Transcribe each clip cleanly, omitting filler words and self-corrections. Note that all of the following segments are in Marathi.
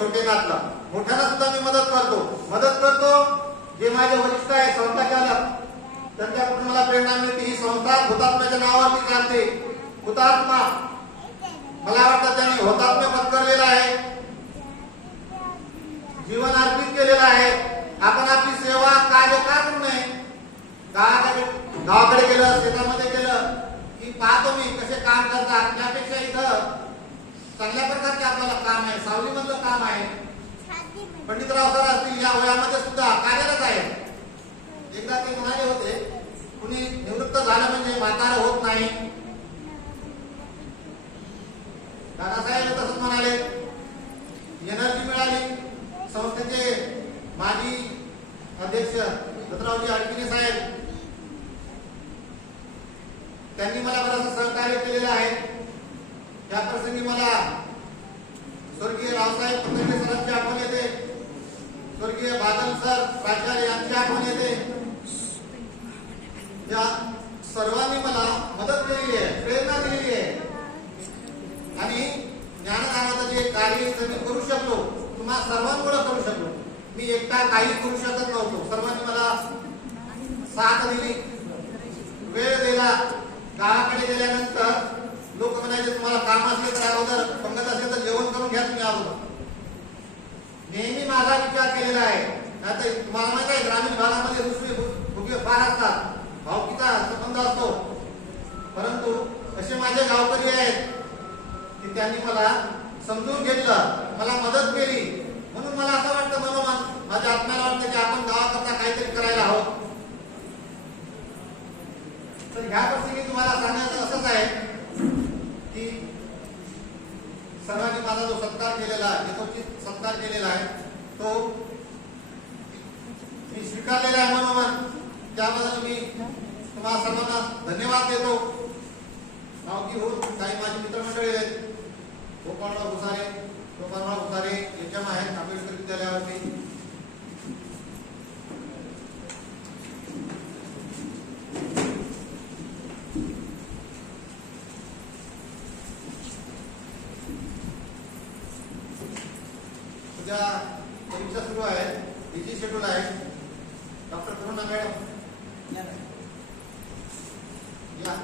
छोटे नातला, मोठ्याला सुद्धा मी मदत करतो. जे माझे वरिष्ठ आहे संस्था चालक, त्यांच्याकडून मला प्रेरणा मिळते. ही संस्था हुतात्म्याच्या नावावरती चालते. हुतात्मा, मला वाटतं त्यांनी हुतात्म्य पत्करलेला आहे, जीवन अर्पित केलेलं आहे. आपण आपली सेवा कार्य का करू नये? गावाकडे गेलं, शेतामध्ये गेलं की पाहतो मी कसे काम करतात. त्यापेक्षा इथं चांगल्या प्रकारचे आपल्याला काम आहे, सावलीमधलं काम आहे. पंडितराव सर असतील या वयामध्ये सुद्धा कार्यरत आहे. एकदा ते म्हणाले होते, कुणी निवृत्त झालं म्हणजे म्हातारं होत नाही. दादासाहेब तसंच म्हणाले. एनर्जी मिळाली. संस्थेचे माजी अध्यक्ष दत्तरावजी अडकिने साहेब, त्यांनी मला बरंच सहकार्य केलेलं आहे. त्या प्रसंगी मला स्वर्गीय रावसाहेब पतंगे सरांची आठवण येते, स्वर्गीय बादल सर प्राचार्य यांची आठवण येते. या सर्वांनी मला मदत केलेली आहे, प्रेरणा दिलेली आहे. आणि ज्ञानदानाचं जे कार्य मी करू शकलो, तुम्हा सर्वांमुळे करू शकलो. मी एकटा काही करू शकत नव्हतो. सर्वांनी मला साथ दिली, वेळ दिला. गावाकडे गेल्यानंतर लोक म्हणायचे, तुम्हाला काम असले तर अगोदर, पंगत असेल तर जेवण करून घ्या तुम्ही अगोदर. नेहमी माझा विचार केलेला आहे. आता तुम्हाला माहिती आहे, ग्रामीण भागामध्ये दुसरी भुगे फार असतात, भावकीचा संबंध असतो. परंतु असे माझे गावकरी आहेत की त्यांनी मला समजून घेतलं, मला मदत केली. म्हणून मला असं वाटतं, मनोमन माझ्या आत्म्याला वाटतं की आपण गावाकरता काहीतरी करायला हवं. तर ह्या प्रसंगी तुम्हाला सांगायचं असंच आहे की सर्वांनी माझा जो सत्कार केलेला आहे, यथोचित सत्कार केलेला आहे, तो मी स्वीकारलेला आहे मनोमन. त्याबद्दल मी तुम्हाला सर्वांना धन्यवाद देतो. नावकी होऊन काही माझी मित्रमंडळी आहेत, गोपाळराव भुसारे, गोपाळराव भुसारे एचएम आहेत आंबेडकर विद्यालयावरती. उद्या परीक्षा सुरू आहे, बिझी शेड्यूल आहे. डॉक्टर करुणा मॅडम या.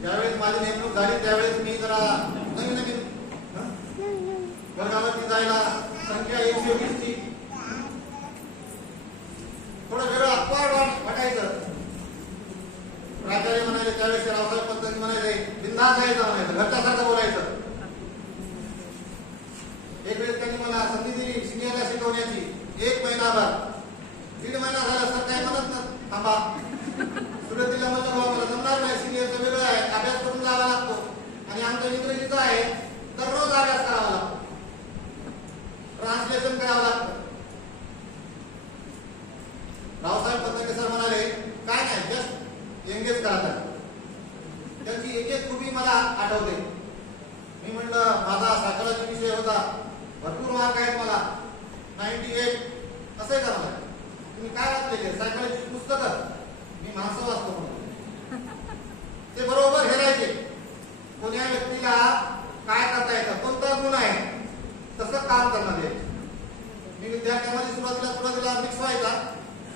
ज्यावेळेस माझी नेमणूक झाली त्यावेळेस मी जरा नवीन वर्गावरती जायला संख्या 120 ची थोडं वेगळं अपवाद वाटायचं. प्राचार्य म्हणाले त्यावेळेस, रावसाहेब पतंगे म्हणायचे, बिनधास्त जायचं म्हणायचं, घरच्यासारखं बोलायचं. एक वेळेस त्यांनी मला संधी दिली सिनियरला शिकवण्याची. 1 महिनाभर, 1.5 महिना झाला सर काय म्हणत ना, थांबा. सुरुवातीला म्हणलं बाबा मला जमणार नाही, सिनियरचं वेगळं आहे, अभ्यास करून जावा लागतो. आणि आमचं इंग्रजीचं आहे, दररोज अभ्यास करावा लागतो, ट्रान्सलेशन करावं लागतं. रावसाहेब पतंगे सर म्हणाले, काय नाही, जस्ट एंगेज करा. त्यांची एक एक खूबी मला आठवते. मी म्हणलं माझा सायकोलॉजी विषय होता, भरपूर मार्क आहेत मला, 98. असं आहे का मला? तुम्ही काय वाचलेले? सायकोलॉजी पुस्तकं. मी माणसं वाचतो म्हणून ते बरोबर हेरायचे. कोण्या व्यक्तीला काय करता येतं, कोणता गुण आहे, तसं काम करणार आहे. मी विद्यार्थ्यांमध्ये सुरुवातीला मिक्स व्हायचा.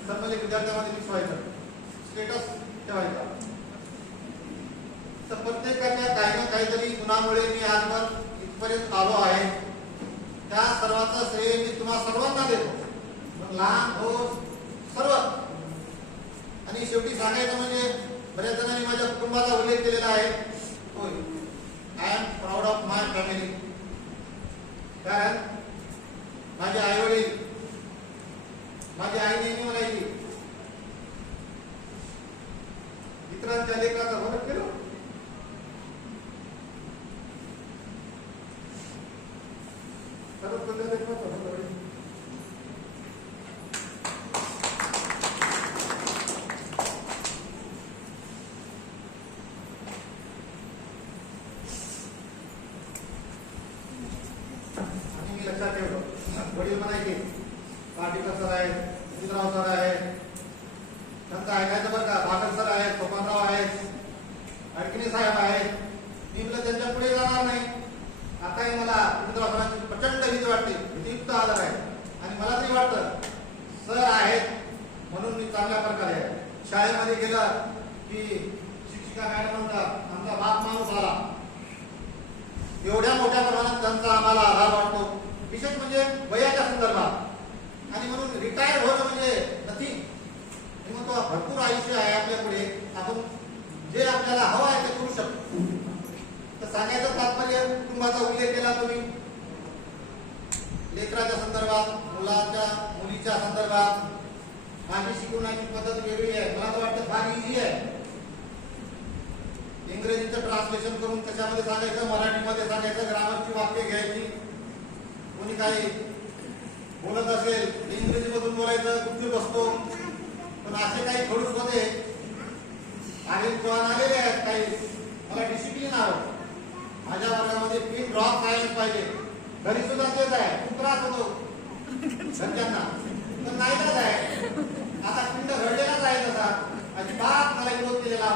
सर म्हणजे विद्यार्थ्यांमध्ये मिक्स व्हायचं, स्टेटस ठेवायचा. तर प्रत्येकाच्या काही ना काहीतरी गुणामुळे मी आजवर इथपर्यंत आलो आहे. त्या सर्वांचा श्रेय मी तुम्हा सर्वांना देतो, लहान हो सर्व. आणि शेवटी सांगायचं म्हणजे, बऱ्याच जणांनी माझ्या कुटुंबाचा उल्लेख केलेला आहे. होय, I am proud of my family. कारण माझे आई वडील, माझी आई नेहमी म्हणायची, मित्रांच्या लेकराचा फरक केलो. लक्षात ठेवलं. वडील म्हणायचे, पाटील सर आहे, सुधराव सर आहे, त्यांचं ऐकायचं बरं का. भागल सर आहेत, सोपानराव आहेत, अडकिने साहेब आहेत. मी म्हटलं त्यांच्या पुढे जाणार नाही. आताही मला इंद्रासनाची प्रचंड भीती वाटते, भीतीयुक्त आजार आहे. आणि मला तरी वाटतं सर आहेत म्हणून मी चांगल्या प्रकारे आहे. शाळेमध्ये गेलं की शिक्षिका मॅडम म्हणतात आमचा बाप माणूस आला. एवढ्या मोठ्या प्रमाणात त्यांचा आम्हाला आधार वाटतो, विशेष म्हणजे वयाच्या संदर्भात. आणि म्हणून रिटायर होणं म्हणजे नथिंग. म्हणतो भरपूर आयुष्य आहे आपल्या पुढे, आपण जे आपल्याला हवं आहे ते करू शकतो. तर सांगायचं तात्पर्य, कुटुंबाचा उल्लेख केला तुम्ही, लेकराच्या संदर्भात, मुलीच्या संदर्भात. माझी शिकवण्याची पद्धत वेगळी आहे. मला तर वाटतं फार इझी आहे. इंग्रजीचं ट्रान्सलेशन करून त्याच्यामध्ये सांगायचं, मराठीमध्ये सांगायचं, ग्रामरची वाक्य घ्यायची. कोणी काही बोलत असेल इंग्रजीमधून बोलायचं, कुठे बसतो. पण असे काही खडूस होते आले आलेले आहेत काही. मला डिसिप्लिन हवं. माझ्या वर्गामध्ये पिन ड्रॉप सायन्स पाहिजे. घरी सुद्धा तेच आहे. खूप त्रास होतो घरच्यांना, पण नाहीलाच आहे. आता पिंड घडलेलाच आहे तसा. अजिबात मला विरोध केलेला